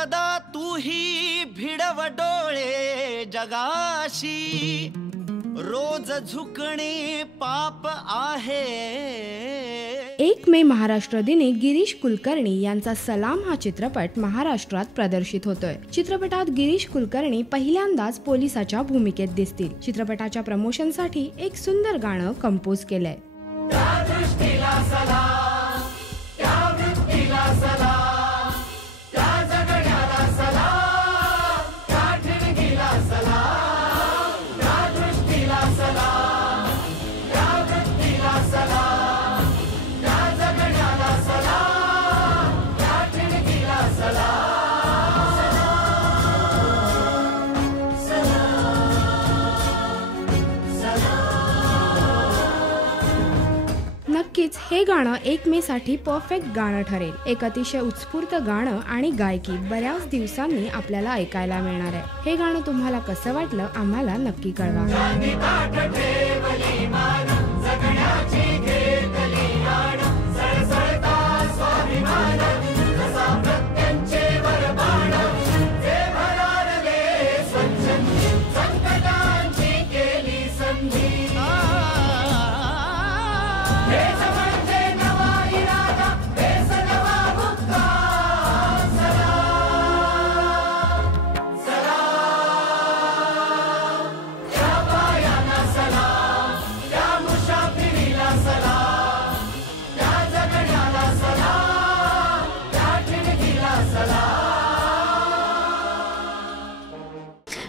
सदा तू ही भिडव डोळे जगाशी, रोज झुकणे पाप आहे। 1 मे महाराष्ट्र दिनी गिरीश कुलकर्णी यांचा सलाम हा चित्रपट महाराष्ट्रात प्रदर्शित होतोय। चित्रपटात गिरीश कुलकर्णी पहिल्यांदाच पोलिसाच्या भूमिकेत दिसतील। चित्रपटाच्या प्रमोशनसाठी एक सुंदर गाणं कंपोज केलंय। नक्कीच हे गाणं 1 मे साठी परफेक्ट गाणं ठरेल। एक अतिशय उत्स्फूर्त गाणं आणि गायकी बऱ्याच दिवसांनी आपल्याला ऐकायला मिळणार आहे। हे गाणं तुम्हाला कसं वाटलं आम्हाला नक्की कळवा।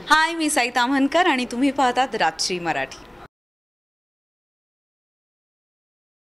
हाय, मी साई ताम्हनकर आणि तुम्ही पाहतात राजश्री मराठी।